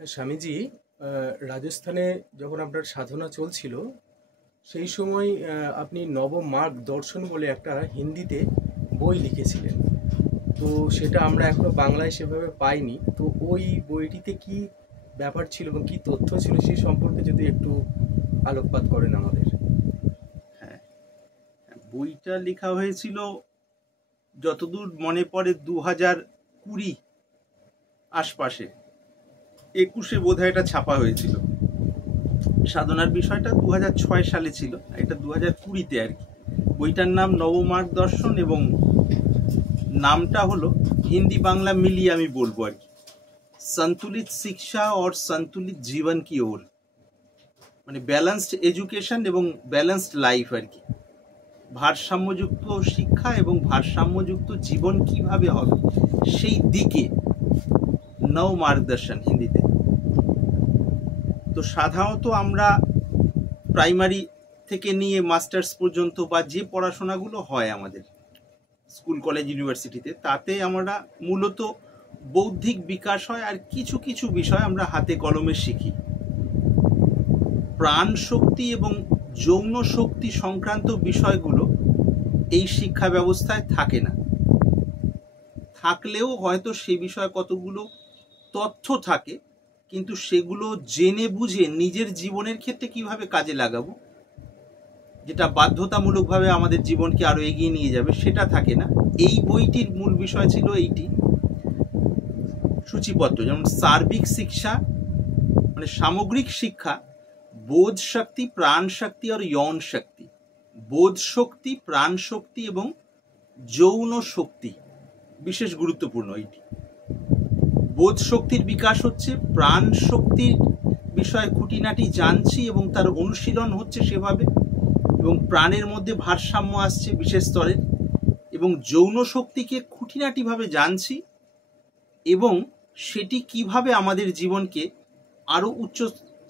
স্বামীজি, রাজস্থানে যখন আপনার সাধনা চলছিল সেই সময় আপনি নবমার্গ দর্শন বলে একটা হিন্দিতে বই লিখেছিলেন। তো সেটা আমরা এখনো বাংলায় সেভাবে পাইনি। তো ওই বইটিতে কি ব্যাপার ছিল এবং কি তথ্য ছিল সেই সম্পর্কে যদি একটু আলোকপাত করেন আমাদের। হ্যাঁ, বইটা লেখা হয়েছিল যতদূর মনে পড়ে 2020 আশপাশে, 21-এ বোধহয় এটা ছাপা হয়েছিল। সাধনার বিষয়টা 2006 সালে ছিল, এটা 2020-তে আর কি। বইটার নাম নবমার্গ দর্শন এবং নামটা হলো হিন্দি বাংলা মিলিয়ে আমি বলবো আর কি, संतुलित शिक्षा और संतुलित जीवन की ओर, মানে ব্যালেন্সড এডুকেশন এবং ব্যালেন্সড লাইফ আর কি। ভারসাম্যযুক্ত শিক্ষা এবং ভারসাম্যযুক্ত জীবন কিভাবে হবে সেই দিকে নব মার্গদর্শন হিন্দিতে। তো সাধারণত আমরা প্রাইমারি থেকে নিয়ে মাস্টার্স পর্যন্ত বা যে পড়াশোনাগুলো হয় আমাদের স্কুল কলেজ ইউনিভার্সিটিতে, তাতে আমরা মূলত বৌদ্ধিক বিকাশ হয় আর কিছু কিছু বিষয় আমরা হাতে কলমে শিখি। প্রাণ শক্তি এবং যৌন শক্তি সংক্রান্ত বিষয়গুলো এই শিক্ষা ব্যবস্থায় থাকে না। থাকলেও হয়তো সে বিষয়ে কতগুলো তথ্য থাকে, কিন্তু সেগুলো জেনে বুঝে নিজের জীবনের ক্ষেত্রে কিভাবে কাজে লাগাবো, যেটা বাধ্যতামূলকভাবে আমাদের জীবনকে আরো এগিয়ে নিয়ে যাবে, সেটা থাকে না। এই বইটির মূল বিষয় ছিল এইটি সূচিপত্র, যেমন সার্বিক শিক্ষা মানে সামগ্রিক শিক্ষা, বোধ শক্তি, প্রাণ শক্তি আর যৌন শক্তি। বোধ শক্তি, প্রাণ শক্তি এবং যৌন শক্তি বিশেষ গুরুত্বপূর্ণ। এইটি বোধ শক্তির বিকাশ হচ্ছে, প্রাণ শক্তির বিষয়ে খুঁটিনাটি জানছি এবং তার অনুশীলন হচ্ছে সেভাবে, এবং প্রাণের মধ্যে ভারসাম্য আসছে বিশেষ স্তরের, এবং যৌন শক্তিকে খুঁটিনাটিভাবে জানছি এবং সেটি কিভাবে আমাদের জীবনকে আরো উচ্চ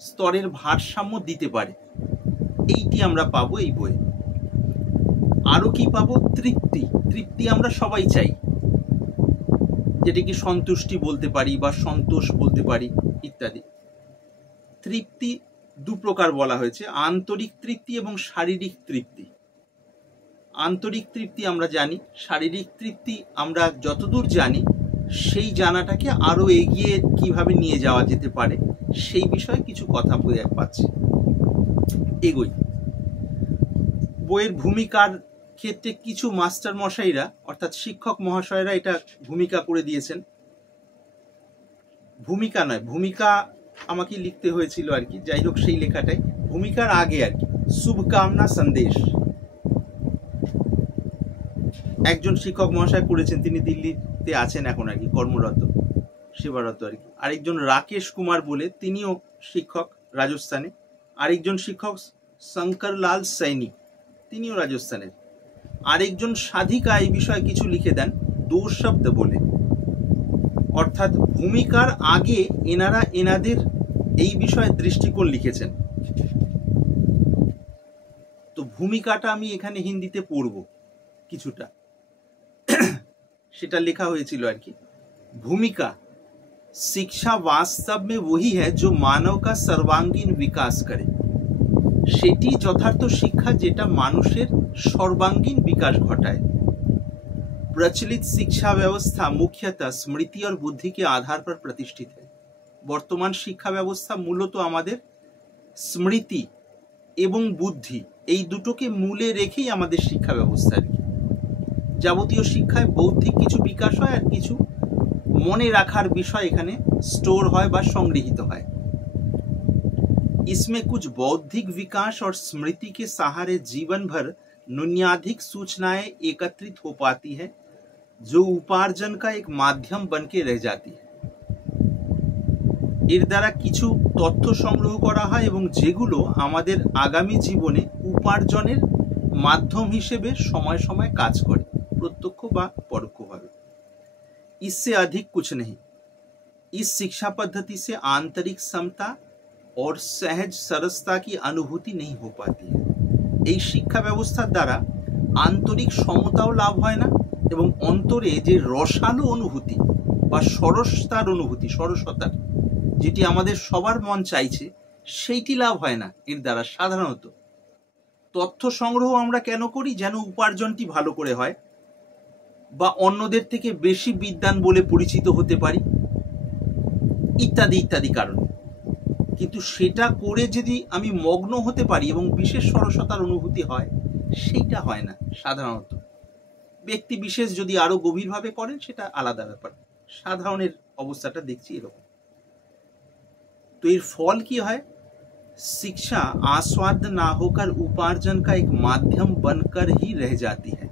স্তরের ভারসাম্য দিতে পারে, এইটি আমরা পাবো এই বইয়ে। আরো কি পাবো? তৃপ্তি। তৃপ্তি আমরা সবাই চাই, যেটাকে সন্তুষ্টি বলতে পারি বা সন্তোষ বলতে পারি ইত্যাদি। তৃপ্তি দু প্রকার বলা হয়েছে, আন্তরিক তৃপ্তি এবং শারীরিক তৃপ্তি। আন্তরিক তৃপ্তি আমরা জানি, শারীরিক তৃপ্তি আমরা যতদূর জানি সেই জানাটাকে আরো এগিয়ে কিভাবে নিয়ে যাওয়া যেতে পারে সেই বিষয়ে কিছু কথা বলে পাচ্ছি। এগোই। বইয়ের ভূমিকার ক্ষেত্রে কিছু মাস্টার মশাইরা অর্থাৎ শিক্ষক মহাশয়রা এটা ভূমিকা করে দিয়েছেন। ভূমিকা নয়, ভূমিকা আমাকে লিখতে হয়েছিল আর কি, যাই হোক সেই লেখাটাই ভূমিকার আগে আর কি। শুভকামনা সন্দেশ একজন শিক্ষক মহাশয় করেছেন, তিনি দিল্লিতে আছেন এখন আর কি, কর্মরত, সেবারত আর কি। আরেকজন রাকেশ কুমার বলে, তিনিও শিক্ষক রাজস্থানে। আরেকজন শিক্ষক শঙ্কর লাল সৈনিক, তিনিও রাজস্থানের। আরেকজন সাধিকা এই বিষয়ে কিছু লিখে দেন দো শব্দ বলে, অর্থাৎ ভূমিকার আগে এনারা এনাদের এই বিষয়ে দৃষ্টিকোণ লিখেছেন। তো ভূমিকাটা আমি এখানে হিন্দিতে পড়ব কিছুটা, সেটা লেখা হয়েছিল আর কি। ভূমিকা, शिक्षा वास्तव में वही है जो मानव का सर्वांगीण विकास करे। সেটি যথার্থ শিক্ষা যেটা মানুষের সর্বাঙ্গীন বিকাশ ঘটায়। प्रचलित शिक्षा व्यवस्था मुख्यतः स्मृति और बुद्धि के आधार पर प्रतिष्ठित है। বর্তমান শিক্ষা ব্যবস্থা মূলত আমাদের স্মৃতি এবং বুদ্ধি এই দুটোকে মূলে রেখেই আমাদের শিক্ষা ব্যবস্থা আর কি। যাবতীয় শিক্ষায় বৌদ্ধিক কিছু বিকাশ হয় আর কিছু মনে রাখার বিষয় এখানে স্টোর হয় বা সংগৃহীত হয়। इसमें कुछ बौद्धिक विकास और स्मृति के सहारे जीवन भर न्यूनाधिक सूचनाएं एकत्रित हो पाती है, जो उपार्जन का एक माध्यम बनके रह जाती है। এর দ্বারা কিছু তথ্য সংগ্রহ করা হয় এবং যেগুলো আমাদের আগামী জীবনে উপার্জনের মাধ্যম হিসেবে সময় সময় কাজ করে, প্রত্যক্ষ বা পরোক্ষভাবে। इससे अधिक कुछ नहीं। इस शिक्षा पद्धति से आंतरिक समता और सहज सरसता की अनुभूति नहीं हो पाती है। এই শিক্ষা ব্যবস্থার দ্বারা আন্তরিক সমতাও লাভ হয় না এবং অন্তরে যে রসালো অনুভূতি বা সরসতার অনুভূতি, সরসতার যেটি আমাদের সবার মন চাইছে, সেইটি লাভ হয় না এর দ্বারা। সাধারণত তথ্য সংগ্রহ আমরা কেন করি? যেন উপার্জনটি ভালো করে হয়, বা অন্যদের থেকে বেশি বিদ্বান বলে পরিচিত হতে পারি, ইত্যাদি ইত্যাদি কারণ। কিন্তু সেটা করে যদি আমি মগ্ন হতে পারি এবং বিশেষ সরসতার অনুভূতি হয়, সেইটা হয় না সাধারণত। ব্যক্তি বিশেষ যদি আরো গভীরভাবে করেন সেটা আলাদা ব্যাপার। সাধারণের অবস্থাটা দেখছি এরকম। তো এর ফল কি হয়? शिक्षा आस्वाद ना होकर उपार्जन का एक माध्यम बनकर ही रह जाती है।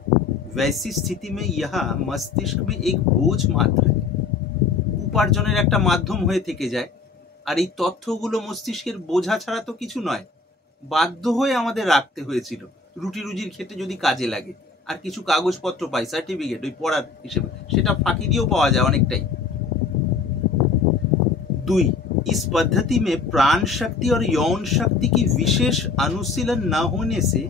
वैसी स्थिति में यह मस्तिष्क में एक बोझ मात्र है। উপার্জনের একটা মাধ্যম হয়ে থেকে যায়, আর এই তথ্যগুলো মস্তিষ্কের বোঝা ছাড়া তো কিছু নয়। বাধ্য হয়ে আমাদের রাখতে হয়েছিল, রুটি রুজির ক্ষেত্রে যদি কাজে লাগে, আর কিছু কাগজপত্র পাই, সার্টিফিকেট ওই পড়ার হিসেবে, সেটা ফাঁকি দিয়েও পাওয়া যায় অনেকটাই। 2, इस पद्धति में प्राण शक्ति और यौन शक्ति की विशेष अनुशीलन न होने से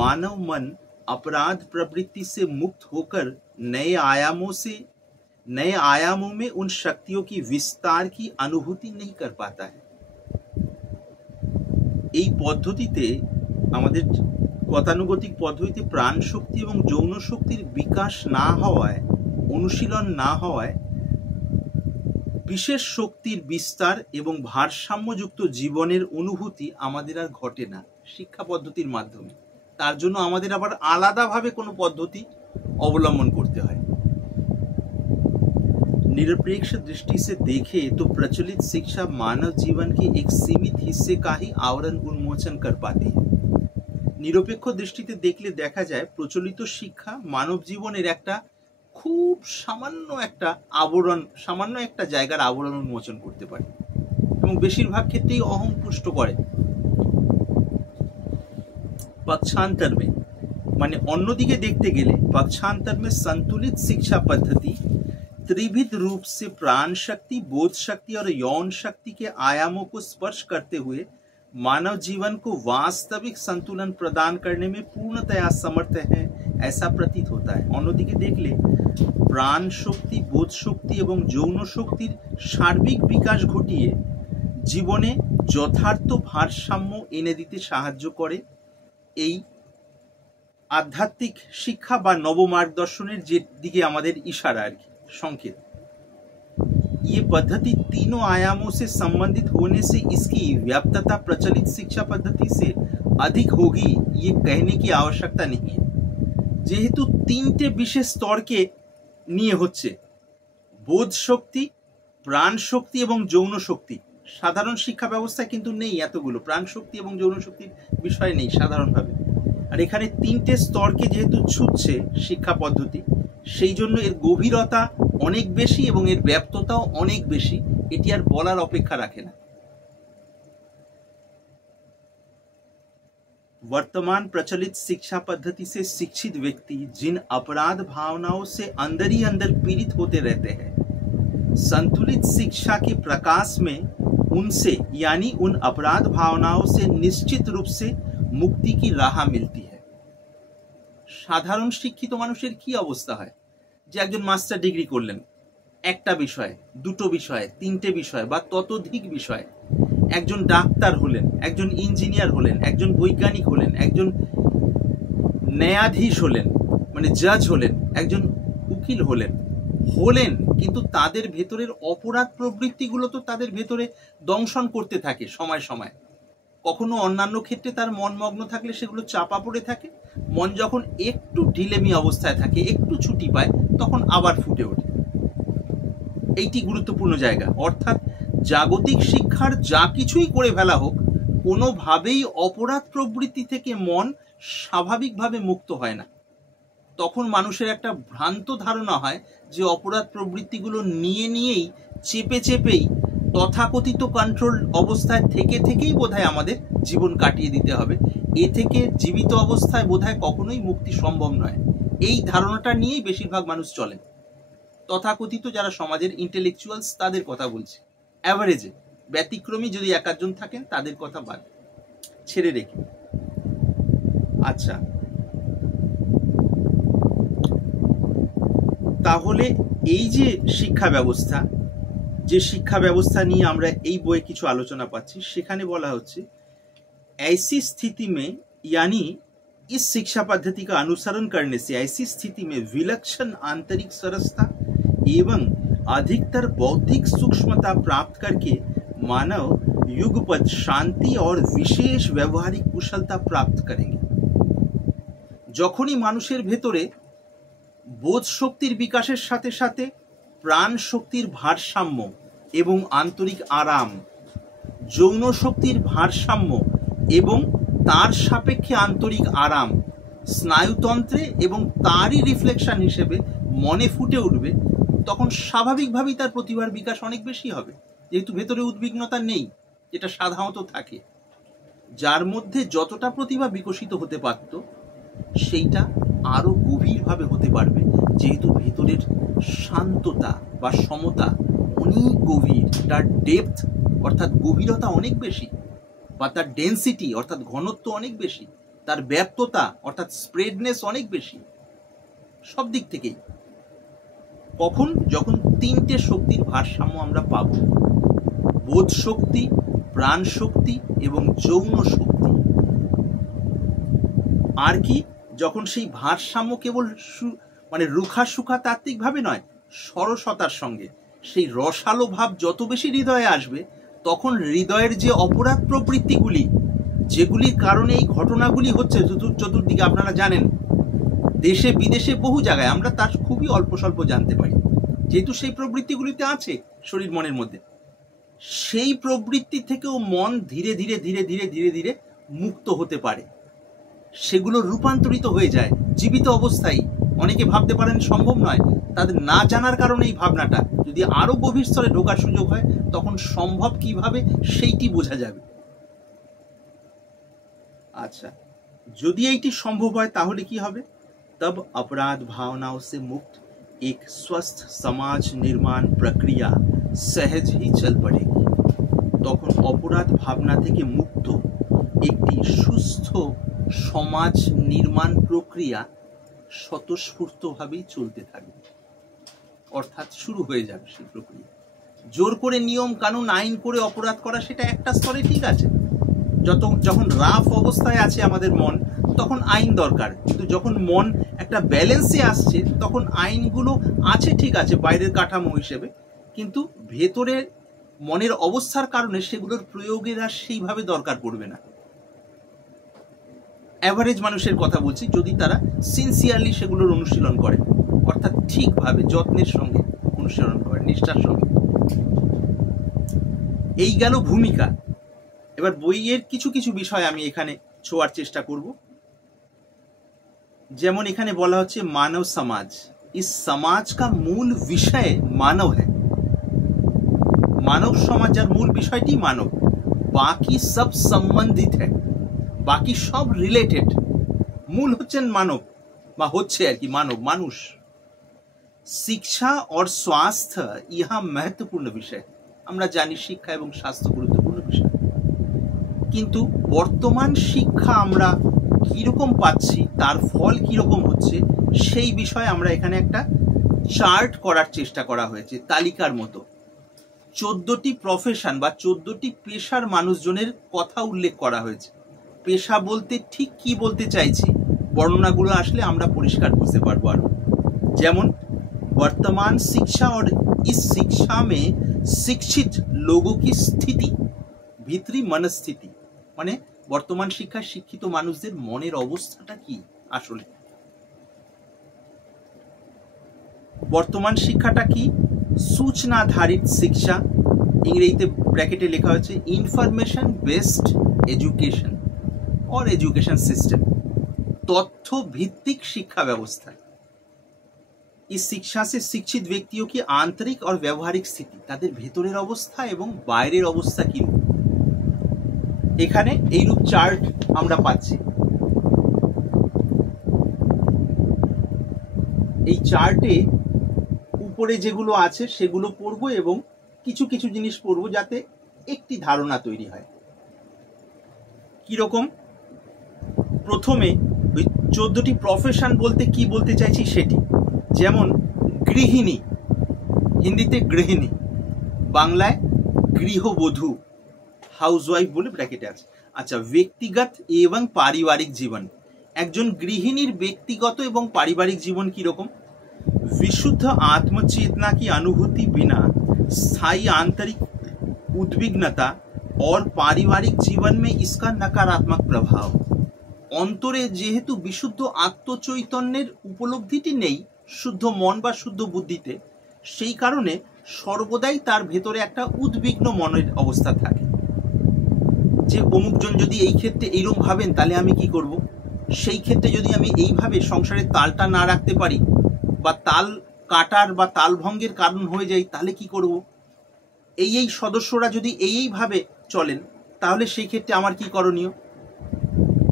मानव मन अपराध प्रवृत्ति से मुक्त होकर नए आयामों में उन शक्तियों की विस्तार की अनुभूति नहीं कर पाता है। এই পদ্ধতিতে, আমাদের গতানুগতিক পদ্ধতিতে প্রাণ শক্তি এবং যৌন শক্তির বিকাশ না হওয়ায়, অনুশীলন না হওয়ায় বিশেষ শক্তির বিস্তার এবং ভারসাম্যযুক্ত জীবনের অনুভূতি আমাদের আর ঘটে না শিক্ষা পদ্ধতির মাধ্যমে। তার জন্য আমাদের আবার আলাদাভাবে কোনো পদ্ধতি অবলম্বন করতে হয়। निरपेक्ष दृष्टि से देखे तो प्रचलित शिक्षा मानव जीवन के एक सीमित हिस्से का ही आवरण उन्मोचन कर पाती है। নিরপেক্ষ দৃষ্টিতে দেখলে দেখা যায় প্রচলিত শিক্ষা মানব জীবনের একটা খুব সামান্য একটা আবরণ, সামান্য একটা জায়গার আবরণ উন্মোচন করতে পারে, এবং বেশিরভাগ ক্ষেত্রেই অহং পুষ্ট করে। पक्षांतर में, মানে অন্যদিকে দেখতে গেলে पक्षांतर में संतुलित शिक्षा पद्धति त्रिविध रूप से प्राण शक्ति, बोध शक्ति और यौन शक्ति के आयामों को स्पर्श करते हुए मानव जीवन को वास्तविक संतुलन प्रदान करने में पूर्णतया समर्थ है, ऐसा प्रतीत होता है। অন্যদিকে দেখলে প্রাণ শক্তি, বোধ শক্তি এবং যৌন শক্তির সার্বিক বিকাশ ঘটিয়ে জীবনে যথার্থ ভারসাম্য এনে দিতে সাহায্য করে এই আধ্যাত্মিক শিক্ষা বা নবমার্গদর্শনের যে দিকে আমাদের ইশারা আর কি, संकेत। ये पद्धति तीनों आयामों से संबंधित होने से इसकी व्याप्तता प्रचलित शिक्षा पद्धति से अधिक होगी, ये कहने की आवश्यकता नहीं है। যেহেতু তিনটে বিশেষ স্তরকে নিয়ে হচ্ছে, বোধ শক্তি, প্রাণ শক্তি এবং যৌন শক্তি, সাধারণ শিক্ষা ব্যবস্থায় কিন্তু নেই এতগুলো প্রাণ শক্তি এবং যৌন শক্তির বিষয় নেই সাধারণভাবে। আর এখানে তিনটে স্তরকে যেহেতু ছুঁচ্ছে শিক্ষা পদ্ধতি, সেই জন্য এর গভীরতা অনেক বেশি এবং এর ব্যাপ্ততাও অনেক বেশি, এটি আর বলার অপেক্ষা রাখে না। वर्तमान प्रचलित शिक्षा पद्धति से शिक्षित व्यक्ति जिन अपराध भावनाओं से अंदर ही अंदर पीड़ित होते रहते हैं, संतुलित शिक्षा के प्रकाश में उनसे, यानी उन अपराध भावनाओं से निश्चित रूप से मुक्ति की राह मिलती है। সাধারণ শিক্ষিত মানুষের কি অবস্থা হয়, যে একজন মাস্টার ডিগ্রি করলেন একটা বিষয়ে, দুটো বিষয়ে, তিনটে বিষয় বা ততোধিক বিষয়, একজন ডাক্তার হলেন, একজন ইঞ্জিনিয়ার হলেন, একজন বৈজ্ঞানিক হলেন, একজন ন্যায়াধীশ হলেন, মানে জাজ হলেন, একজন উকিল হলেন, কিন্তু তাদের ভেতরের অপরাধ প্রবৃত্তিগুলো তো তাদের ভেতরে দংশন করতে থাকে সময় সময়। কখনো অন্যান্য ক্ষেত্রে তার মন মগ্ন থাকলে সেগুলো চাপা পড়ে থাকে, মন যখন একটু ঢিলেমি অবস্থায় থাকে, একটু ছুটি পায়, তখন আবার ফুটে ওঠে। এইটি গুরুত্বপূর্ণ জায়গা। অর্থাৎ জাগতিক শিক্ষার যা কিছুই করে ফেলা হোক, কোনোভাবেই অপরাধ প্রবৃত্তি থেকে মন স্বাভাবিকভাবে মুক্ত হয় না। তখন মানুষের একটা ভ্রান্ত ধারণা হয় যে অপরাধ প্রবৃত্তিগুলো নিয়েই চেপে চেপেই তথাকথিত কন্ট্রোল অবস্থায় থেকেই বোধহয় আমাদের জীবন কাটিয়ে দিতে হবে। এ থেকে জীবিত অবস্থায় বোধহয় কখনোই মুক্তি সম্ভব নয়, এই ধারণাটা নিয়েই বেশিরভাগ মানুষ চলেন। তথাকথিত যারা সমাজের ইন্টেলেকচুয়ালস তাদের কথা বলছি, অ্যাভারেজে, ব্যতিক্রমী যদি এক একজন থাকেন তাদের কথা বাদ ছেড়ে রেখে। আচ্ছা, তাহলে এই যে শিক্ষা ব্যবস্থা, যে শিক্ষা ব্যবস্থা নিয়ে আমরা এই বইয়ে কিছু আলোচনা পাচ্ছি, সেখানে বলা হচ্ছে ऐसी स्थिति में यानी इस शिक्षा पद्धति का अनुसरण करने से ऐसी स्थिति में विलक्षण आंतरिक सरसता एवं अधिकतर बौद्धिक सूक्ष्मता प्राप्त करके मानव युगपत शांति और विशेष व्यवहारिक कुशलता प्राप्त करेंगे। যখনই মানুষের ভেতরে বোধ শক্তির বিকাশের সাথে সাথে প্রাণ শক্তির ভারসাম্য এবং আন্তরিক আরাম, যৌন শক্তির ভারসাম্য এবং তার সাপেক্ষে আন্তরিক আরাম স্নায়ুতন্ত্রে এবং তারই রিফ্লেকশন হিসেবে মনে ফুটে উঠবে, তখন স্বাভাবিকভাবেই তার প্রতিভার বিকাশ অনেক বেশি হবে, যেহেতু ভেতরে উদ্বিগ্নতা নেই, যেটা সাধারণত থাকে। যার মধ্যে যতটা প্রতিভা বিকশিত হতে পারত সেইটা আরো গভীরভাবে হতে পারবে, যেহেতু ভেতরের শান্ততা বা সমতা অনেক গভীর, তার ডেপথ অর্থাৎ গভীরতা অনেক বেশি, বা তার ডেন্সিটি অর্থাৎ ঘনত্ব অনেক বেশি, তার ব্যাপ্ততা অর্থাৎ স্প্রেডনেস অনেক বেশি, সব দিক থেকেই। কখন? যখন তিনটে শক্তির ভারসাম্য আমরা পাব, বোধ শক্তি, প্রাণ শক্তি এবং যৌন শক্তি। আর কি? যখন সেই ভারসাম্য কেবল মানে রুখা সুখা তাত্ত্বিকভাবে নয়, সরসতার সঙ্গে সেই রসালো ভাব যত বেশি হৃদয়ে আসবে, তখন হৃদয়ের যে অপরাধ প্রবৃত্তিগুলি, যেগুলির কারণে এই ঘটনাগুলি হচ্ছে চতুর্দিকে, আপনারা জানেন দেশে বিদেশে বহু জায়গায়, আমরা তার খুবই অল্প স্বল্প জানতে পারি, যেহেতু সেই প্রবৃত্তিগুলিতে আছে শরীর মনের মধ্যে। সেই প্রবৃত্তি থেকেও মন ধীরে ধীরে ধীরে ধীরে ধীরে ধীরে মুক্ত হতে পারে, সেগুলো রূপান্তরিত হয়ে যায় জীবিত অবস্থায়। অনেকে ভাবতে পারেন সম্ভব নয়, তাদের না জানার কারণে এই ভাবনাটা, যদি আরো গভীর স্তরে ঢোকার সুযোগ হয় তখন সম্ভব কিভাবে সেইটি বোঝা যাবে। আচ্ছা, যদি এইটি সম্ভব হয় তাহলে কি হবে? तब अपराध भावनाओं से मुक्त एक स्वस्थ समाज निर्माण प्रक्रिया सहज ही चल पड़ेगी। তখন অপরাধ ভাবনা থেকে মুক্ত একটি সুস্থ সমাজ নির্মাণ প্রক্রিয়া স্বতঃস্ফূর্তভাবেই চলতে থাকবে, অর্থাৎ শুরু হয়ে যাবে সেই প্রক্রিয়া। জোর করে নিয়ম কানুন আইন করে অপরাধ করা সেটা একটা স্তরে ঠিক আছে, যখন রাফ অবস্থায় আছে আমাদের মন তখন আইন দরকার, কিন্তু যখন মন একটা ব্যালেন্সে আসছে তখন আইনগুলো আছে ঠিক আছে বাইরের কাঠামো হিসেবে, কিন্তু ভেতরের মনের অবস্থার কারণে সেগুলোর প্রয়োগের আর সেইভাবে দরকার পড়বে না। অ্যাভারেজ মানুষের কথা বলছি, যদি তারা সিনসিয়ারলি সেগুলোর অনুশীলন করে, অর্থাৎ ঠিকভাবে যত্নের সঙ্গে অনুশীলন করে, নিষ্ঠার সঙ্গে। এই গেল ভূমিকা। এবার বইয়ের কিছু কিছু বিষয় আমি এখানে ছোঁয়ার চেষ্টা করব। যেমন এখানে বলা হচ্ছে মানব সমাজ, इस समाज का मूल विषय मानव है। মানব সমাজ, যার মূল বিষয়টি মানব, বাকি সব সম্বন্ধিত है, বাকি সব রিলেটেড। মূল হচ্ছেন মানব, বা হচ্ছে আর কি মানব, মানুষ। শিক্ষা और स्वास्थ्य ইহা महत्वपूर्ण বিষয়। আমরা জানি শিক্ষা এবং স্বাস্থ্য গুরুত্বপূর্ণ বিষয়, কিন্তু বর্তমান শিক্ষা আমরা কিরকম পাচ্ছি, তার ফল কিরকম হচ্ছে, সেই বিষয়ে আমরা এখানে একটা চার্ট করার চেষ্টা করা হয়েছে, তালিকার মতো। 14টি প্রফেশন বা 14টি পেশার মানুষজনের কথা উল্লেখ করা হয়েছে। পেশা বলতে ঠিক কি বলতে চাইছি, বর্ণনাগুলো আসলে আমরা পরিষ্কার বুঝতে পারবো আরো। যেমন বর্তমান শিক্ষা और इस शिक्षा में शिक्षित लोगों की स्थिति, ভিতরি মনস্থিতি, মানে বর্তমান শিক্ষায় শিক্ষিত মানুষদের মনের অবস্থাটা কি আসলে। বর্তমান শিক্ষাটা কি? সূচনাধারিত শিক্ষা, ইংরেজিতে ব্র্যাকেটে লেখা হয়েছে ইনফরমেশন বেসড এডুকেশন और एजुकेशन सिस्टम, তথ্য ভিত্তিক শিক্ষা ব্যবস্থা। इस शिक्षा से शिक्षित व्यक्तियों की आंतरिक और व्यवहारिक स्थिति, তাদের ভেতরের অবস্থা এবং বাইরের অবস্থা কি, এখানে এইরূপ চার্ট আমরা পাচ্ছি। এই চার্টে উপরে যেগুলো আছে সেগুলো পড়বো এবং কিছু কিছু জিনিস পড়বো যাতে একটি ধারণা তৈরি হয়। কিরকম? প্রথমে ওই 14টি প্রফেশন বলতে কি বলতে চাইছি সেটি। যেমন গৃহিণী, হিন্দিতে গৃহিণী, বাংলায় গৃহবধূ, হাউসওয়াইফ বলে ব্র্যাকেটে আছে। আচ্ছা, ব্যক্তিগত এবং পারিবারিক জীবন। একজন গৃহিণীর ব্যক্তিগত এবং পারিবারিক জীবন কিরকম? विशुद्ध आत्मचेतना की अनुभूति बिना स्थायी आंतरिक उद्विग्नता और पारिवारिक जीवन में इसका नकारात्मक प्रभाव। অন্তরে যেহেতু বিশুদ্ধ আত্মচৈতন্যের উপলব্ধিটি নেই শুদ্ধ মন বা শুদ্ধ বুদ্ধিতে, সেই কারণে সর্বদাই তার ভেতরে একটা উদ্বিগ্ন মনের অবস্থা থাকে যে অমুকজন যদি এই ক্ষেত্রে এইরকম ভাবেন তাহলে আমি কি করব, সেই ক্ষেত্রে যদি আমি এইভাবে সংসারের তালটা না রাখতে পারি বা তাল কাটার বা তাল ভঙ্গের কারণ হয়ে যায় তাহলে কি করব, এই সদস্যরা যদি এইভাবে চলেন তাহলে সেই ক্ষেত্রে আমার কি করণীয়।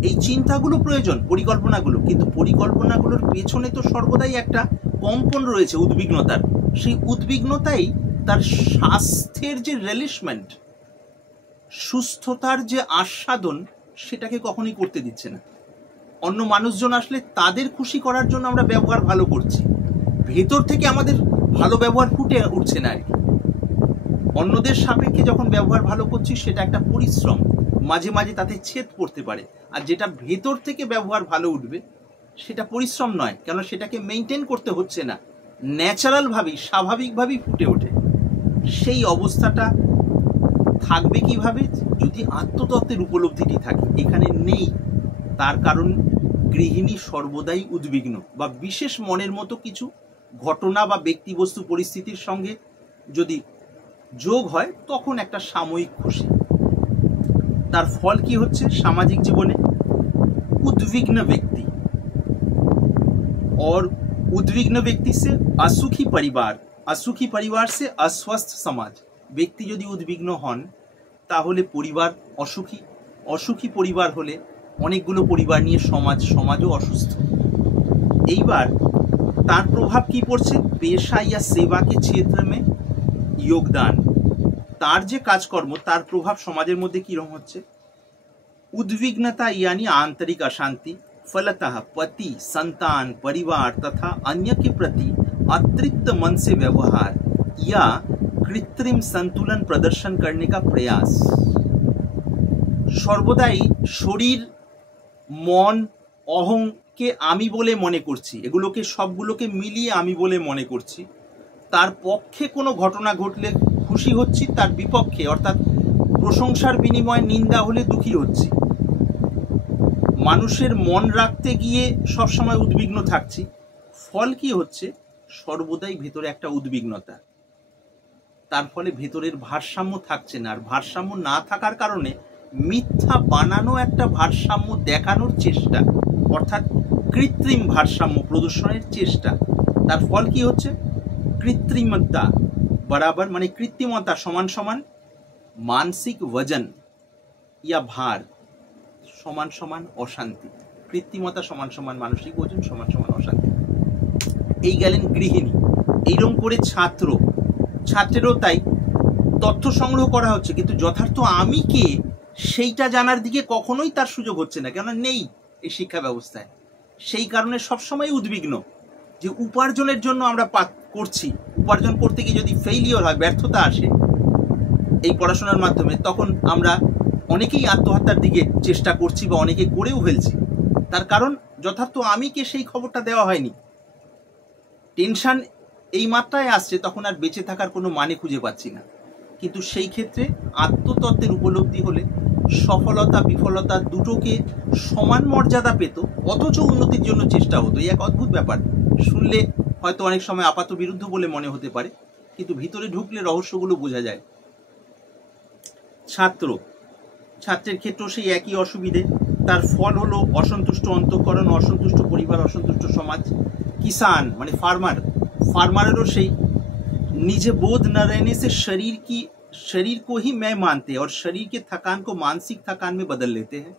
এই চিন্তাগুলো প্রয়োজন, পরিকল্পনাগুলো, কিন্তু পরিকল্পনাগুলোর পেছনে তো সর্বদাই একটা কম্পন রয়েছে উদ্বিগ্নতার। সেই উদ্বিগ্নতাই তার স্বাস্থ্যের যে রিলিশমেন্ট, সুস্থতার যে আস্বাদন, সেটাকে কখনোই করতে দিচ্ছে না। অন্য মানুষজন আসলে তাদের খুশি করার জন্য আমরা ব্যবহার ভালো করছি, ভেতর থেকে আমাদের ভালো ব্যবহার ফুটে উঠছে না আর কি। অন্যদের সাপেক্ষে যখন ব্যবহার ভালো করছি সেটা একটা পরিশ্রম, মাঝে মাঝে তাতে ছেদ পড়তে পারে। আর যেটা ভেতর থেকে ব্যবহার ভালো উঠবে সেটা পরিশ্রম নয়, কেন সেটাকে মেনটেন করতে হচ্ছে না, ন্যাচারালভাবেই স্বাভাবিকভাবেই ফুটে ওঠে। সেই অবস্থাটা থাকবে কিভাবে? যদি আত্মতত্ত্বের উপলব্ধিটি থাকে, এখানে নেই। তার কারণ গৃহিণী সর্বদাই উদ্বিগ্ন বা বিশেষ মনের মতো কিছু ঘটনা বা ব্যক্তিবস্তু পরিস্থিতির সঙ্গে যদি যোগ হয় তখন একটা সাময়িক খুশি। তার ফল কি হচ্ছে সামাজিক জীবনে? उद्विग्न व्यक्ति और उद्विग्न व्यक्ति से असुखी परिवार से अस्वस्थ समाज। व्यक्ति यदि उद्विग्न हन ताहले परिवार असुखी, असुखी परिवार होले अनेकगुलो परिवार निये समाजও অসুস্থ। এইবার তার প্রভাব কি পড়ছে? পেশা या सेवा के क्षेत्र में योगदान, তার যে কাজকর্ম তার প্রভাব সমাজের মধ্যে কিরকম হচ্ছে? उद्विग्नता यानी आंतरिक अशांति, फलतः पति, संतान, परिवार तथा अन्य के प्रति अतृप्त मन से व्यवहार या कृत्रिम संतुलन प्रदर्शन करने का प्रयास। सर्वदाई शरीर मन अहं के आमी बोले मने करছি, এগুলোকে সবগুলোকে মিলিয়ে আমি বলে মনে করছি। তার পক্ষে কোনো ঘটনা ঘটলে খুশি হচ্ছি, তার বিপক্ষে অর্থাৎ প্রশংসার বিনিময়ে নিন্দা হলে দুঃখী হচ্ছি। মানুষের মন রাখতে গিয়ে সবসময় উদ্বিগ্ন থাকছি। ফল কি হচ্ছে? সর্বদাই ভেতরে একটা উদ্বিগ্নতা, তার ফলে ভেতরের ভারসাম্য থাকছে না। আর ভারসাম্য না থাকার কারণে মিথ্যা বানানো একটা ভারসাম্য দেখানোর চেষ্টা, অর্থাৎ কৃত্রিম ভারসাম্য প্রদর্শনের চেষ্টা। তার ফল কি হচ্ছে? কৃত্রিমতা বরাবর মানে কৃত্রিমতা সমান সমান मानसिक वजन या भार समान समान अशांति। कृत्रिमता समान समान मानसिक वजन समान समान अशांति। এই গেলেন গৃহিণী। এইরকম করে ছাত্রেরও তাই তথ্য সংগ্রহ করা হচ্ছে, কিন্তু যথার্থ আমি কে সেইটা জানার দিকে কখনোই তার সুযোগ হচ্ছে না, কেন নেই এই শিক্ষা ব্যবস্থায়। সেই কারণে সবসময় উদ্বিগ্ন যে উপার্জনের জন্য আমরা করছি, উপার্জন করতে গিয়ে যদি ফেইলিওর হয়, ব্যর্থতা আসে এই পড়াশোনার মাধ্যমে, তখন আমরা অনেকেই আত্মহত্যার দিকে চেষ্টা করছি বা অনেকে করেও ফেলছি। তার কারণ যথার্থ আমিকে সেই খবরটা দেওয়া হয়নি। টেনশন এই মাত্রায় আসছে তখন আর বেঁচে থাকার কোনো মানে খুঁজে পাচ্ছি না। কিন্তু সেই ক্ষেত্রে আত্মতত্ত্বের উপলব্ধি হলে সফলতা বিফলতা দুটোকে সমান মর্যাদা পেত, অথচ উন্নতির জন্য চেষ্টা হতো। এই এক অদ্ভুত ব্যাপার, শুনলে হয়তো অনেক সময় আপাত বিরুদ্ধ বলে মনে হতে পারে, কিন্তু ভিতরে ঢুকলে রহস্যগুলো বোঝা যায়। ছাত্রের ক্ষেত্রেও সেই একই অসুবিধে। তার ফল হলো অসন্তুষ্ট অন্তঃকরণ, অসন্তুষ্ট পরিবার, অসন্তুষ্ট সমাজ। किसान माने फार्मरों से निजे बोध न रहने से शरीर को ही मैं मानते हैं और शरीर के थकान को मानसिक थकान में बदल लेते हैं।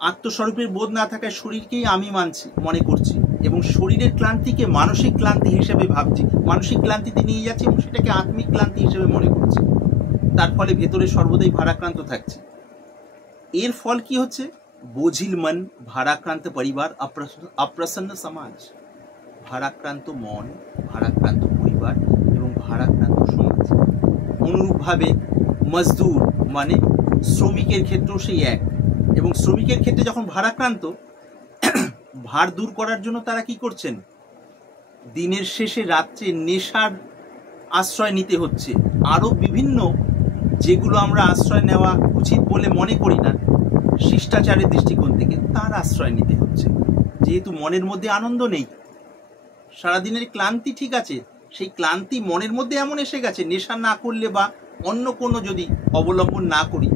आत्मस्वरूपेर बोध ना थाकाय शरीरकेই আমি মানছি মনে করছি এবং শরীরের ক্লান্তিকে মানসিক ক্লান্তি হিসেবে ভাবছি, মানসিক ক্লান্তিতে নিয়ে যাচ্ছি এবং সেটাকে আত্মিক ক্লান্তি হিসেবে মনে করছি। তার ফলে ভেতরে সর্বদাই ভারাক্রান্ত থাকছে। এর ফল কি হচ্ছে? बोझिल मन, भाराक्रांत परिवार, अप्रसन्न समाज। भाराक्रांत मन, भाराक्रांत परिवार एवं भाराक्रांत समाज। অনুরূপভাবে মজদুর মানে শ্রমিকের ক্ষেত্রেও সেই এক। এবং শ্রমিকের ক্ষেত্রে যখন ভারাক্রান্ত, ভার দূর করার জন্য তারা কি করছেন, দিনের শেষে রাত্রে নেশার আশ্রয় নিতে হচ্ছে, আরও বিভিন্ন যেগুলো আমরা আশ্রয় নেওয়া উচিত বলে মনে করি না শিষ্টাচারের দৃষ্টিকোণ থেকে, তার আশ্রয় নিতে হচ্ছে। যেহেতু মনের মধ্যে আনন্দ নেই, সারাদিনের ক্লান্তি ঠিক আছে, সেই ক্লান্তি মনের মধ্যে এমন এসে গেছে, নেশা না করলে বা অন্য কোনো যদি অবলম্বন না করি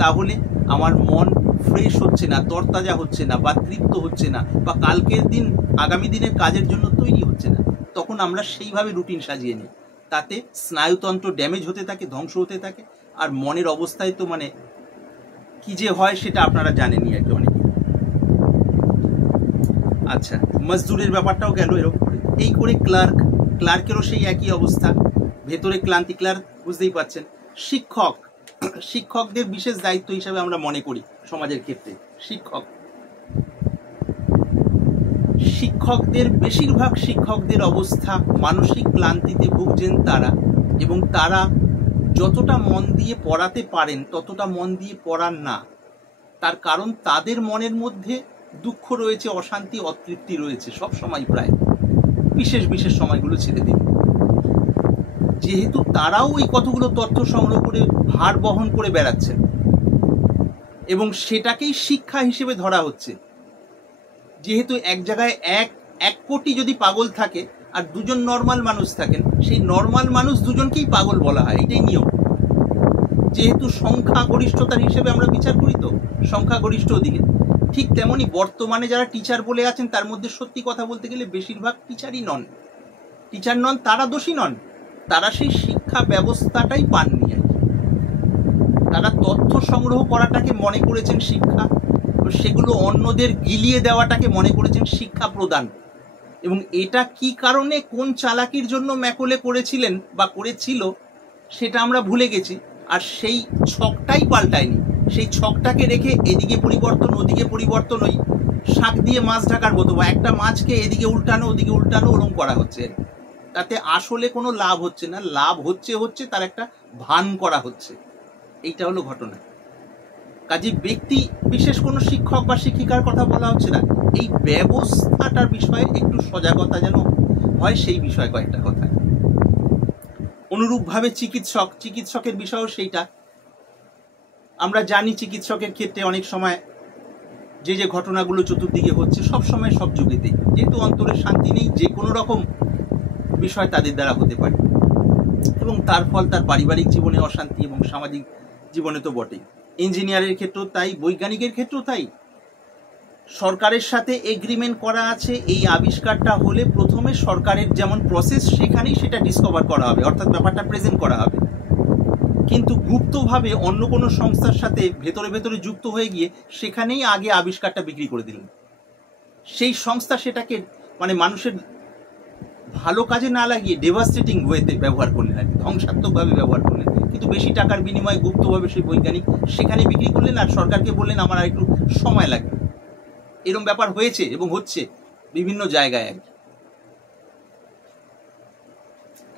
তাহলে আমার মন ফ্রেশ হচ্ছে না, তরতাজা হচ্ছে না, বা তৃপ্ত হচ্ছে না, বা কালকের দিন আগামী দিনের কাজের জন্য তৈরি হচ্ছে না। তখন আমরা সেইভাবে রুটিন সাজিয়ে নিই, তাতে স্নায়ুতন্ত্র ড্যামেজ হতে থাকে, ধ্বংস হতে থাকে। আর মনের অবস্থায় তো মানে কি যে হয় সেটা আপনারা জানেনই আর কি অনেকে। আচ্ছা, মজদুরের ব্যাপারটাও গেল এরকম করে। এই করে ক্লার্কেরও সেই একই অবস্থা, ভেতরে ক্লান্তি, ক্লার্ক বুঝতেই পাচ্ছেন। শিক্ষকদের বিশেষ দায়িত্ব হিসাবে আমরা মনে করি সমাজের ক্ষেত্রে, শিক্ষকদের বেশিরভাগ শিক্ষকদের অবস্থা মানসিক ক্লান্তিতে ভুগছেন তারা, এবং তারা যতটা মন দিয়ে পড়াতে পারেন ততটা মন দিয়ে পড়ান না। তার কারণ তাদের মনের মধ্যে দুঃখ রয়েছে, অশান্তি, অতৃপ্তি রয়েছে সব সময়, প্রায় বিশেষ বিশেষ সময়গুলো ছেড়ে দিন। যেহেতু তারাও এই কতগুলো তথ্য সংগ্রহ করে ভার বহন করে বেড়াচ্ছেন, এবং সেটাকেই শিক্ষা হিসেবে ধরা হচ্ছে। যেহেতু এক জায়গায় এক কোটি যদি পাগল থাকে আর দুজন নর্মাল মানুষ থাকেন, সেই নর্মাল মানুষ দুজনকেই পাগল বলা হয়, এটাই নিয়ম। যেহেতু সংখ্যাগরিষ্ঠতার হিসেবে আমরা বিচার করি, তো সংখ্যাগরিষ্ঠ দিকে, ঠিক তেমনি বর্তমানে যারা টিচার বলে আছেন তার মধ্যে সত্যি কথা বলতে গেলে বেশিরভাগ টিচার নন, তারা দোষী নন, তারা সেই শিক্ষা ব্যবস্থাটাই পাননি আর কি। তারা তথ্য সংগ্রহ করাটাকে মনে করেছেন শিক্ষা, সেগুলো অন্যদের গিলিয়ে দেওয়াটাকে মনে করেছেন শিক্ষা প্রদান। এবং এটা কি কারণে, কোন চালাকির জন্য ম্যাকলে করেছিলেন বা করেছিল সেটা আমরা ভুলে গেছি, আর সেই ছকটাই পাল্টায়নি। সেই ছকটাকে রেখে এদিকে পরিবর্তন ওদিকে পরিবর্তন, ওই শাক দিয়ে মাছ ঢাকার মতো, বা একটা মাছকে এদিকে উল্টানো ওদিকে উল্টানো, ওরকম করা হচ্ছে। তাতে আসলে কোনো লাভ হচ্ছে না, লাভ হচ্ছে তার একটা ভান করা হচ্ছে। এইটা হলো ঘটনা। কাজে ব্যক্তি বিশেষ কোনো শিক্ষক বা শিক্ষিকার কথা বলা হচ্ছে না, এই ব্যবস্থাটার বিষয়ে একটু সজাগতা যেন হয়, সেই বিষয়ে কয়েকটা কথা। অনুরূপভাবে চিকিৎসকের বিষয়েও সেইটা আমরা জানি। চিকিৎসকের ক্ষেত্রে অনেক সময় যে ঘটনাগুলো চতুর্দিকে হচ্ছে, সব সময় সব যুগেতে, যেহেতু অন্তরের শান্তি নেই, যে কোনো রকম বিষয় তাদের দ্বারা হতে পারে, এবং তার ফল তার পারিবারিক জীবনে অশান্তি এবং সামাজিক জীবনে তো বটেই। ইঞ্জিনিয়ারের ক্ষেত্রেও তাই, বৈজ্ঞানিকের ক্ষেত্রেও তাই। সরকারের সাথে এগ্রিমেন্ট করা আছে, এই আবিষ্কারটা হলে প্রথমে সরকারের যেমন প্রসেস সেখানেই সেটা ডিসকভার করা হবে, অর্থাৎ ব্যাপারটা প্রেজেন্ট করা হবে। কিন্তু গুপ্তভাবে অন্য কোনো সংস্থার সাথে ভেতরে যুক্ত হয়ে গিয়ে সেখানেই আগে আবিষ্কারটা বিক্রি করে দিলেন। সেই সংস্থা সেটাকে মানে মানুষের ভালো কাজে না লাগিয়ে ডেভাস্টেটিং ওয়েতে ব্যবহার করলেন আর কি, ধ্বংসাত্মকভাবে ব্যবহার করলেন। কিন্তু বেশি টাকার বিনিময়ে গুপ্তভাবে সেই বৈজ্ঞানিক সেখানে বিক্রি করলেন, আর সরকারকে বললেন আমার আর একটু সময় লাগবে। এরকম ব্যাপার হয়েছে এবং হচ্ছে বিভিন্ন জায়গায় আর কি।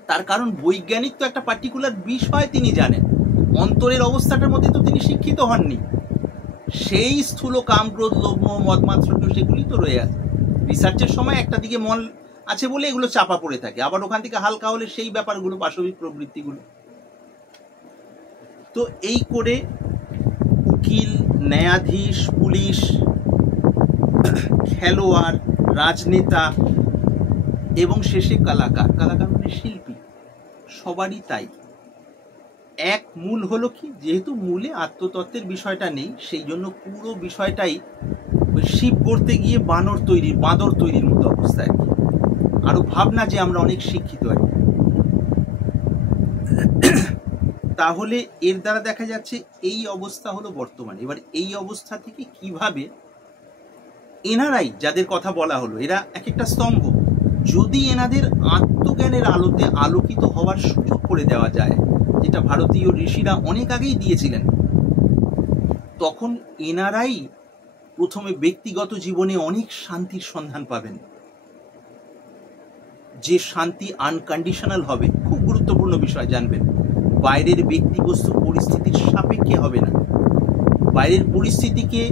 তার কারণ বৈজ্ঞানিক তো একটা পার্টিকুলার বিষয় তিনি জানেন, অন্তরের অবস্থাটার মধ্যে তো তিনি শিক্ষিত হননি। সেই স্থূল কাম, ক্রোধ, লোভ, মোহ, মদ, মাৎসর্য সেগুলি তো রয়ে আছে। রিসার্চের সময় একটা দিকে মন আছে বলে এগুলো চাপা পড়ে থাকে, আবার ওখান থেকে হালকা হলে সেই ব্যাপারগুলো, পাশবিক প্রবৃত্তিগুলো। তো এই করে উকিল, ন্যায়াধীশ, পুলিশ, খেলোয়াড়, রাজনেতা এবং শেষে কালাকার মানে শিল্পী, সবারই তাই। এক মূল হলো কি, যেহেতু মূলে আত্মতত্ত্বের বিষয়টা নেই, সেই জন্য পুরো বিষয়টাই শিব করতে গিয়ে বাঁদর তৈরির মতো অবস্থায়। আরো ভাবনা যে আমরা অনেক শিক্ষিত আর কি। তাহলে এর দ্বারা দেখা যাচ্ছে এই অবস্থা হলো বর্তমানে। এবার এই অবস্থা থেকে কিভাবে এনারাই, যাদের কথা বলা হলো, এরা এক একটা স্তম্ভ, যদি এনাদের আত্মজ্ঞানের আলোতে আলোকিত হওয়ার সুযোগ করে দেওয়া যায়, যেটা ভারতীয় ঋষিরা অনেক আগেই দিয়েছিলেন, তখন এনারাই প্রথমে ব্যক্তিগত জীবনে অনেক শান্তির সন্ধান পাবেন। যে শান্তি আনকন্ডিশনাল হবে, খুব গুরুত্বপূর্ণ বিষয় জানবেন। বাইরের ব্যক্তিবস্তু পরিস্থিতির সাপেক্ষে হবে না। বাইরের পরিস্থিতিকে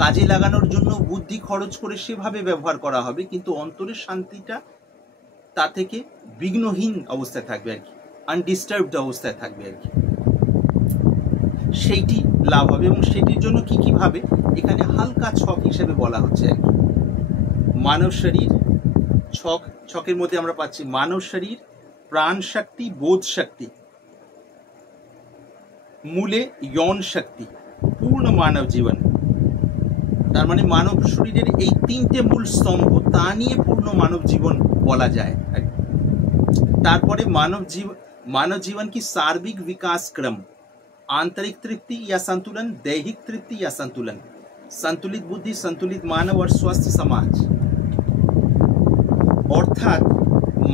কাজে লাগানোর জন্য বুদ্ধি খরচ করে সেভাবে ব্যবহার করা হবে, কিন্তু অন্তরের শান্তিটা তা থেকে বিঘ্নহীন অবস্থায় থাকবে আর কি, আনডিস্টার্বড অবস্থায় থাকবে আর কি, সেইটি লাভ হবে। এবং সেটির জন্য কি কি ভাবে এখানে হালকা ছক হিসেবে বলা হচ্ছে আর কি। মানব শরীর ছকের মধ্যে আমরা পাচ্ছি মানব শরীর, প্রাণ শক্তি, বোধ শক্তি, মূলে यौन শক্তি, পূর্ণ মানব জীবন। তার মানে মানব শরীরের এই তিনটে মূল স্তম্ভ, তা নিয়ে পূর্ণ মানব জীবন বলা যায়। তারপরে मानव जीवन की सार्विक विकास क्रम, आंतरिक तृप्ति या संतुलन, दैहिक तृप्ति या संतुलन, संतुलित बुद्धि, संतुलित मानव और स्वस्थ समाज। অর্থাৎ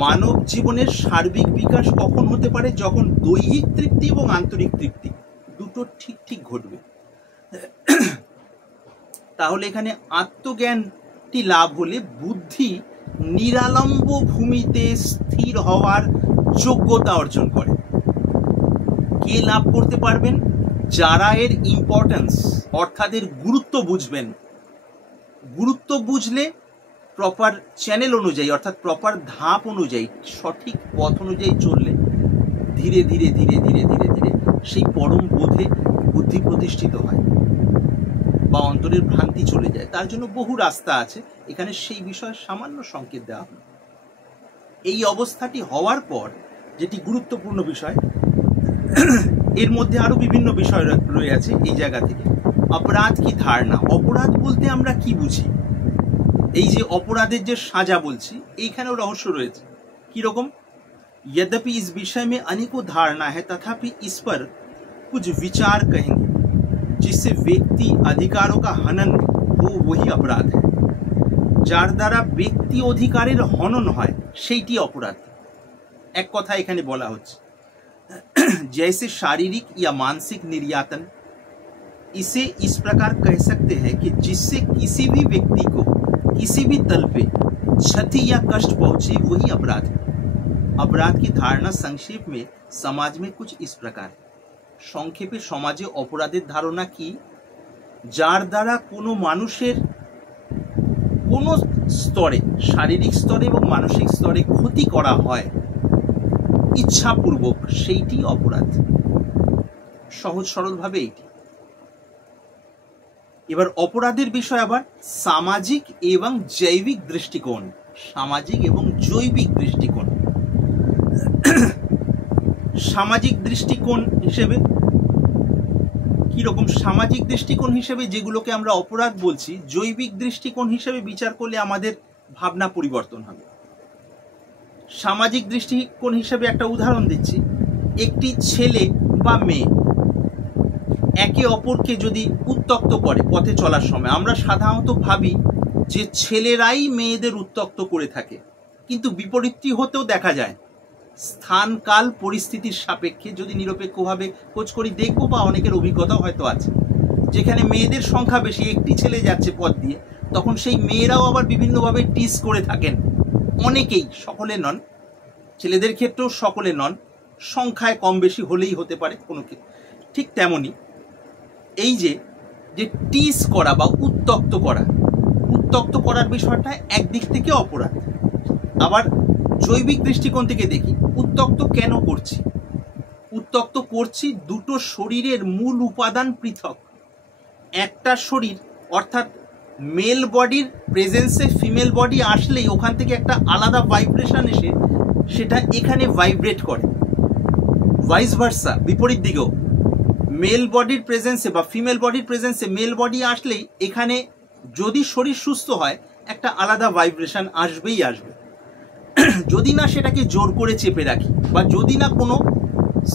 মানব জীবনের সার্বিক বিকাশ কখন হতে পারে? যখন দৈহিক তৃপ্তি এবং আন্তরিক তৃপ্তি দুটো ঠিক ঠিক ঘটবে। তাহলে এখানে আত্মজ্ঞানটি লাভ হলে বুদ্ধি নিরালম্ব ভূমিতে স্থির হওয়ার যোগ্যতা অর্জন করে। কে লাভ করতে পারবেন? যারা এর ইম্পর্টেন্স অর্থাৎ এর গুরুত্ব বুঝবেন। গুরুত্ব বুঝলে প্রপার চ্যানেল অনুযায়ী অর্থাৎ প্রপার ধাপ অনুযায়ী সঠিক পথ অনুযায়ী চললে ধীরে ধীরে ধীরে ধীরে ধীরে ধীরে সেই পরম বোধে বুদ্ধি প্রতিষ্ঠিত হয় বা অন্তরের ভ্রান্তি চলে যায়। তার জন্য বহু রাস্তা আছে, এখানে সেই বিষয়ে সামান্য সংকেত দেওয়া হলো। এই অবস্থাটি হওয়ার পর যেটি গুরুত্বপূর্ণ বিষয়, এর মধ্যে আরো বিভিন্ন বিষয় রয়েছে এই জায়গা থেকে। অপরাধ কি ধারণা, অপরাধ বলতে আমরা কি বুঝি? এই যে অপরাধের যে সাজা বলছি, এইখানেও রহস্য রয়েছে। কিরকম? यद्यपि इस विषय में अनेकों धारणा है, तथापि इस पर कुछ विचार कहेंगे जिससे व्यक्ति अधिकारों का हनन हो, वही अपराध है। যার দ্বারা ব্যক্তি অধিকারের হনন হয় সেইটি অপরাধ। এক কথা এখানে বলা হচ্ছে, जैसे शारीरिक या मानसिक निर्यातन, इसे इस प्रकार कह सकते हैं कि जिससे किसी भी व्यक्ति को किसी भी तल पे क्षति या कष्ट पहुंचे, वही अपराध है। अपराध की धारणा संक्षेप में समाज में कुछ इस प्रकार है। সংক্ষেপে সমাজে অপরাধের ধারণা কি? যার দ্বারা কোনো মানুষের কোনো স্তরে, শারীরিক স্তরে এবং মানসিক স্তরে ক্ষতি করা হয় ইচ্ছাপূর্বক, সেইটি অপরাধ। সহজ সরলভাবে এইটি। এবার অপরাধের বিষয় আবার সামাজিক এবং জৈবিক দৃষ্টিকোণ, সামাজিক এবং জৈবিক দৃষ্টিকোণ। সামাজিক দৃষ্টিকোণ হিসেবে কিরকম? সামাজিক দৃষ্টিকোণ হিসেবে যেগুলোকে আমরা অপরাধ বলছি, জৈবিক দৃষ্টিকোণ হিসেবে বিচার করলে আমাদের ভাবনা পরিবর্তন হবে। সামাজিক দৃষ্টিকোণ হিসেবে একটা উদাহরণ দিচ্ছি। একটি ছেলে বা মেয়ে একে অপরকে যদি উত্ত্যক্ত করে পথে চলার সময়, আমরা সাধারণত ভাবি যে ছেলেরাই মেয়েদের উত্ত্যক্ত করে থাকে, কিন্তু বিপরীতটি হতেও দেখা যায়। স্থান কাল পরিস্থিতির সাপেক্ষে যদি নিরপেক্ষভাবে খোঁজ করি দেখবো, বা অনেকের অভিজ্ঞতা হয়তো আছে, যেখানে মেয়েদের সংখ্যা বেশি, একটি ছেলে যাচ্ছে পথ দিয়ে, তখন সেই মেয়েরাও আবার বিভিন্নভাবে টিজ করে থাকেন। অনেকেই, সকলে নন, ছেলেদের ক্ষেত্রেও সকলে নন, সংখ্যায় কম বেশি হলেই হতে পারে কোনো ক্ষেত্রে। ঠিক তেমনি এই যে টিজ করা বা উত্ত্যক্ত করার বিষয়টা একদিক থেকে অপরাধ। আবার জৈবিক দৃষ্টিকোণ থেকে দেখি, উত্ত্যক্ত কেন করছি? উত্ত্যক্ত করছি দুটো শরীরের মূল উপাদান পৃথক। একটা শরীর অর্থাৎ মেল বডির প্রেজেন্সে ফিমেল বডি আসলেই ওখান থেকে একটা আলাদা ভাইব্রেশন এসে সেটা এখানে ভাইব্রেট করে। ভাইস ভার্সা, বিপরীত দিকেও মেল বডির প্রেজেন্সে বা ফিমেল বডির প্রেজেন্সে মেল বডি আসলেই এখানে যদি শরীর সুস্থ হয় একটা আলাদা ভাইব্রেশন আসবেই আসবে। যদি না সেটাকে জোর করে চেপে রাখি, বা যদি না কোনো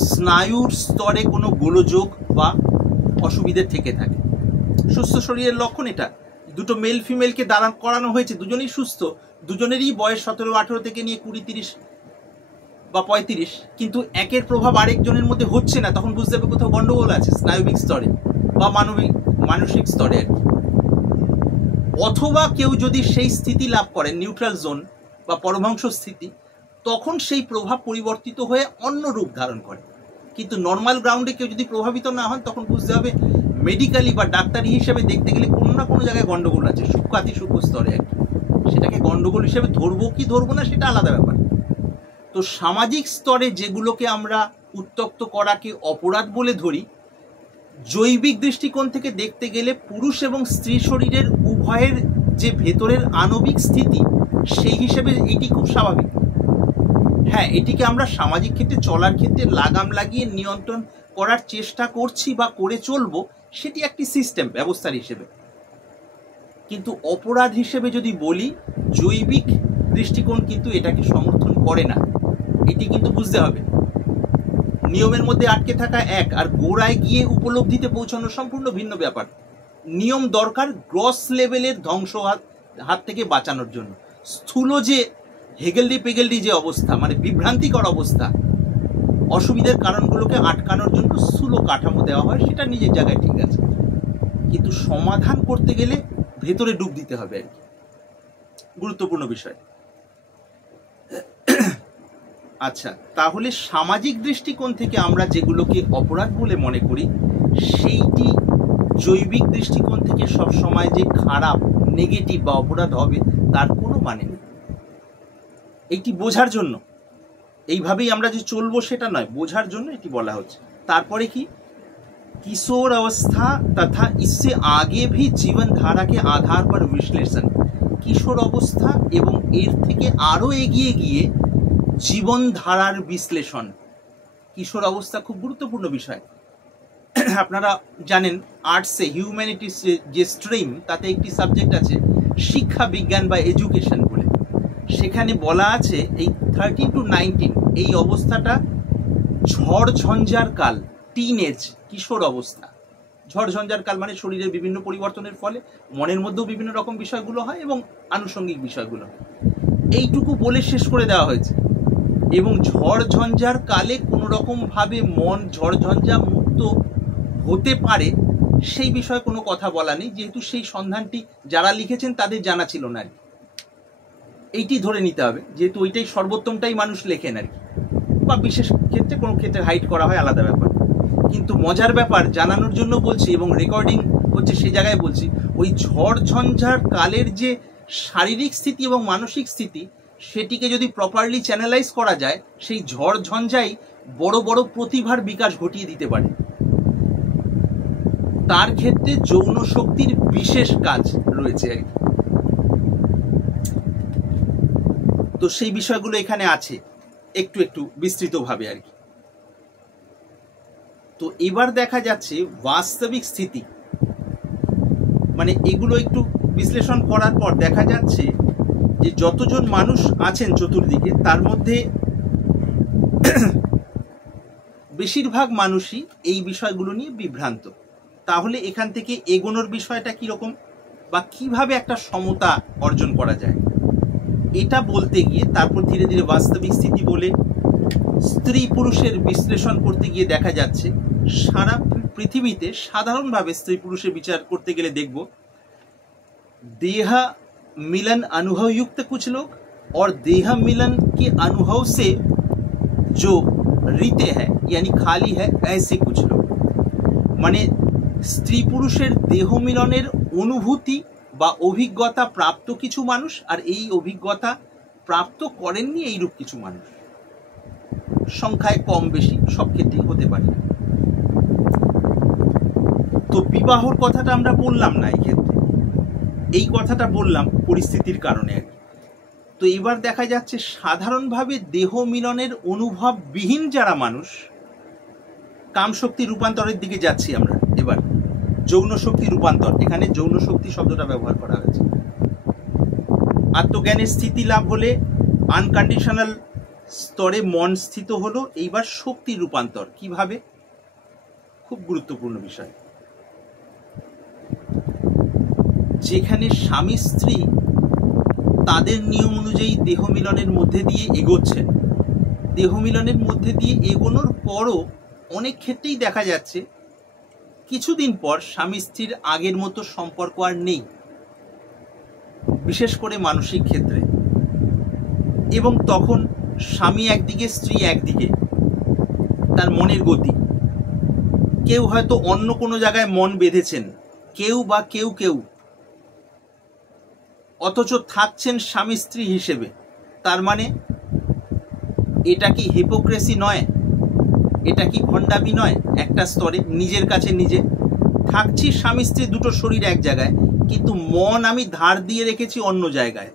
স্নায়ুর স্তরে কোনো গোলযোগ বা অসুবিধে থেকে থাকে। সুস্থ শরীরের লক্ষণ এটা। দুটো মেল ফিমেলকে দাঁড়ান করানো হয়েছে, দুজনেই সুস্থ, দুজনেরই বয়স 17-18 থেকে নিয়ে 20-30 বা 35, কিন্তু একের প্রভাব আরেকজনের মধ্যে হচ্ছে না, তখন বুঝতে হবে কোথাও গন্ডগোল আছে স্নায়বিক স্তরে বা মানসিক স্তরে আর কি। অথবা কেউ যদি সেই স্থিতি লাভ করেন, নিউট্রাল জোন বা পরমাংশ স্থিতি, তখন সেই প্রভাব পরিবর্তিত হয়ে অন্য রূপ ধারণ করে। কিন্তু নর্মাল গ্রাউন্ডে কেউ যদি প্রভাবিত না হন তখন বুঝতে হবে মেডিকেলি বা ডাক্তারি হিসেবে দেখতে গেলে কোনো না কোনো জায়গায় গন্ডগোল আছে, সূক্ষ্মাতি সূক্ষ্ম স্তরে আর কি। সেটাকে গন্ডগোল হিসেবে ধরবো কি ধরবো না সেটা আলাদা ব্যাপার। তো সামাজিক স্তরে যেগুলোকে আমরা উত্তক্ত করাকে অপরাধ বলে ধরি, জৈবিক দৃষ্টিকোণ থেকে দেখতে গেলে পুরুষ এবং স্ত্রী শরীরের উভয়ের যে ভেতরের আণবিক স্থিতি, সেই হিসেবে এটি খুব স্বাভাবিক। হ্যাঁ, এটিকে আমরা সামাজিক ক্ষেত্রে চলার ক্ষেত্রে লাগাম লাগিয়ে নিয়ন্ত্রণ করার চেষ্টা করছি বা করে চলবো, সেটি একটি সিস্টেম ব্যবস্থার হিসেবে। কিন্তু অপরাধ হিসেবে যদি বলি, জৈবিক দৃষ্টিকোণ কিন্তু এটাকে সমর্থন করে না, এটি কিন্তু বুঝতে হবে। নিয়মের মধ্যে আটকে থাকা এক, আর গোড়ায় গিয়ে উপলব্ধিতে পৌঁছানো সম্পূর্ণ ভিন্ন ব্যাপার। নিয়ম দরকার গ্রস লেভেলের ধ্বংস হাত থেকে বাঁচানোর জন্য। স্থূল যে হেগেলডি পেগেলডি যে অবস্থা, মানে বিভ্রান্তিকর অবস্থা, অসুবিধার কারণগুলোকে আটকানোর জন্য স্থূল কাঠামো দেওয়া হয়, সেটা নিজের জায়গায় ঠিক আছে, কিন্তু সমাধান করতে গেলে ভেতরে ডুব দিতে হবে আর কি। গুরুত্বপূর্ণ বিষয়। আচ্ছা, তাহলে সামাজিক দৃষ্টিকোণ থেকে আমরা যেগুলোকে অপরাধ বলে মনে করি, সেইটি জৈবিক দৃষ্টিকোণ থেকে সবসময় যে খারাপ, নেগেটিভ বা অপরাধ হবে তার কোনো মানে নেই। এইটি বোঝার জন্য, এইভাবেই আমরা যে চলবো সেটা নয়, বোঝার জন্য এটি বলা হচ্ছে। তারপরে কি, किशोर अवस्था तथा इससे आगे भी जीवन धारा के आधार पर विश्लेषण। किशोर अवस्था एवं एर থেকে আরো এগিয়ে গিয়ে জীবন ধারার বিশ্লেষণ। কিশোর অবস্থা খুব গুরুত্বপূর্ণ বিষয়। আপনারা জানেন আর্টসে হিউম্যানিটিস যে স্ট্রিম, তাতে একটি সাবজেক্ট আছে শিক্ষা বিজ্ঞান বা এডুকেশন বলে। সেখানে বলা আছে এই 13 to 19 এই অবস্থাটা ঝড় ঝঞ্ঝার কাল, টিনেজ, কিশোর অবস্থা। ঝড় ঝঞ্ঝার কাল মানে শরীরের বিভিন্ন পরিবর্তনের ফলে মনের মধ্যেও বিভিন্ন রকম বিষয়গুলো হয় এবং আনুষঙ্গিক বিষয়গুলো হয়। এইটুকু বলে শেষ করে দেওয়া হয়েছে। এবং ঝড় ঝঞ্ঝার কালে কোনো রকম ভাবে মন ঝড় ঝঞ্ঝা মুক্ত হতে পারে সেই বিষয়ে কোনো কথা বলা নেই, যেহেতু সেই সন্ধানটি যারা লিখেছেন তাদের জানা ছিল না আর কি। এইটি ধরে নিতে হবে, যেহেতু ওইটাই সর্বোত্তমটাই মানুষ লেখেন আর কি, বা বিশেষ ক্ষেত্রে কোনো ক্ষেত্রে হাইড করা হয়, আলাদা ব্যাপার। কিন্তু মজার ব্যাপার জানানোর জন্য বলছি, এবং রেকর্ডিং হচ্ছে সে জায়গায় বলছি, ওই ঝড় ঝঞ্ঝার কালের যে শারীরিক স্থিতি এবং মানসিক স্থিতি, সেটিকে যদি প্রপারলি চ্যানেলাইজ করা যায়, সেই ঝড় ঝঞ্ঝাই বড় বড় প্রতিভার বিকাশ ঘটিয়ে দিতে পারে। তার ক্ষেত্রে যৌন শক্তির বিশেষ কাজ রয়েছে আর কি। তো সেই বিষয়গুলো এখানে আছে একটু একটু বিস্তৃতভাবে আর কি। তো এবার দেখা যাচ্ছে বাস্তবিক স্থিতি, মানে এগুলো একটু বিশ্লেষণ করার পর দেখা যাচ্ছে যে যতজন মানুষ আছেন চতুর্দিকে, তার মধ্যে বেশিরভাগ মানুষই এই বিষয়গুলো নিয়ে বিভ্রান্ত। তাহলে এখান থেকে এগোনোর বিষয়টা কিরকম, বা কিভাবে একটা সমতা অর্জন করা যায়, এটা বলতে গিয়ে তারপর ধীরে ধীরে বাস্তবিক স্থিতি বলে স্ত্রী পুরুষের বিশ্লেষণ করতে গিয়ে দেখা যাচ্ছে সারা পৃথিবীতে সাধারণভাবে স্ত্রী পুরুষের বিচার করতে গেলে দেখব देहा मिलन अनुभव युक्त कुछ लोग और देह मिलन के अनुभव से जो रीते हैं यानी खाली है ऐसे कुछ लोग। মানে স্ত্রী পুরুষের দেহ মিলনের অনুভূতি বা অভিজ্ঞতা প্রাপ্ত কিছু মানুষ, আর এই অভিজ্ঞতা প্রাপ্ত করেননি এইরূপ কিছু মানুষ। সংখ্যায় কম বেশি সব ক্ষেত্রেই হতে পারে। তো বিবাহর কথাটা আমরা বললাম না এই ক্ষেত্রে, এই কথাটা বললাম পরিস্থিতির কারণে আর কি। তো এবার দেখা যাচ্ছে সাধারণভাবে দেহ মিলনের অনুভব বিহীন যারা মানুষ, কামশক্তি রূপান্তরের দিকে যাচ্ছি আমরা এবার। যৌন শক্তি রূপান্তর, এখানে যৌন শক্তি শব্দটা ব্যবহার করা হয়েছে। আত্মজ্ঞানের স্থিতি লাভ হলে আনকন্ডিশনাল স্তরে মন স্থিত হলো। এইবার শক্তি রূপান্তর কিভাবে, খুব গুরুত্বপূর্ণ বিষয়। যেখানে স্বামী স্ত্রী তাদের নিয়ম অনুযায়ী দেহ মিলনের মধ্যে দিয়ে এগোচ্ছেন, দেহ মিলনের মধ্যে দিয়ে এগোনোর পরও অনেক ক্ষেত্রেই দেখা যাচ্ছে কিছুদিন পর স্বামী স্ত্রীর আগের মতো সম্পর্ক আর নেই, বিশেষ করে মানসিক ক্ষেত্রে। এবং তখন স্বামী একদিকে স্ত্রী একদিকে, তার মনের গতি। কেউ হয়তো অন্য কোনো জায়গায় মন বেঁধেছেন, কেউ অথচ থাকছেন স্বামী স্ত্রী হিসেবে। তার মানে এটা কি হিপোক্রেসি নয়? এটা কি ভণ্ডামি নয়? একটা স্তরে নিজের কাছে নিজে থাকছি স্বামী স্ত্রী দুটো শরীর এক জায়গায়, কিন্তু মন আমি ধার দিয়ে রেখেছি অন্য জায়গায়।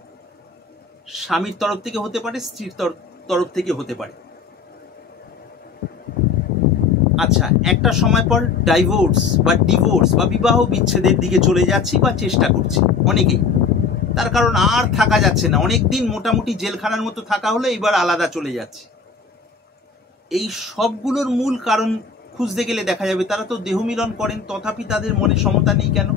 স্বামীর তরফ থেকে হতে পারে, স্ত্রীর তরফ থেকে হতে পারে। আচ্ছা, একটা সময় পর ডিভোর্স বা বিবাহ বিচ্ছেদের দিকে চলে যাচ্ছি বা চেষ্টা করছি অনেকেই। তার কারণ আর থাকা যাচ্ছে না, অনেকদিন মোটামুটি জেলখানার মতো থাকা হলো, এবার আলাদা চলে যাচ্ছে। এই সবগুলোর মূল কারণ খুঁজতে গেলে দেখা যাবে তারা তো দেহ মিলন করেন, তথাপি তাদের মনে সমতা নেই কেন?